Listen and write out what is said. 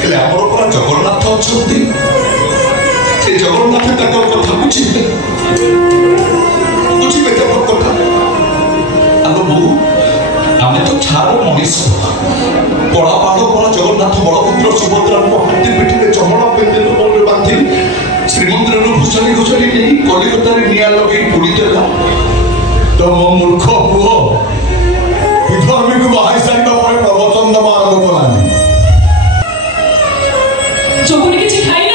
ହେଲେ ଆମର ପରା ଜଗନ୍ନାଥ ଅଛନ୍ତି ସେ ଜଗନ୍ନାଥ ତାଙ୍କ କଥା ବୁଝିବେ ତାଙ୍କ କଥା ଆଲୋ ବୋଉ ଆମେ ତ ଛାର ମଣିଷ ପଳା ପାହାଡ଼ ପଳା ଜଗନ୍ନାଥ ବଳଭଦ୍ର ସୁଭଦ୍ରାଙ୍କୁ ହାତୀ ପିଠିରେ ଚମଡ଼ା ପିନ୍ଧିଲେ ବୋଉରେ ବାନ୍ଧି ଶ୍ରୀମନ୍ଦିରରୁ ଘୋଷାରି ଘୋଷାରି ନେଇ କଲିକତାରେ ନିଆଁ ଲଗେଇ ପୋଡ଼ିଦେଲା ତମ ମୂର୍ଖ ପୁଅ ବିଧର୍ମୀକୁ ବାହାଇ ସାରିବା ପରେ ପ୍ରବଚନ ଦେବା ଆରମ୍ଭ କଲାନି ଚକୁନି କିଛି ଖାଇ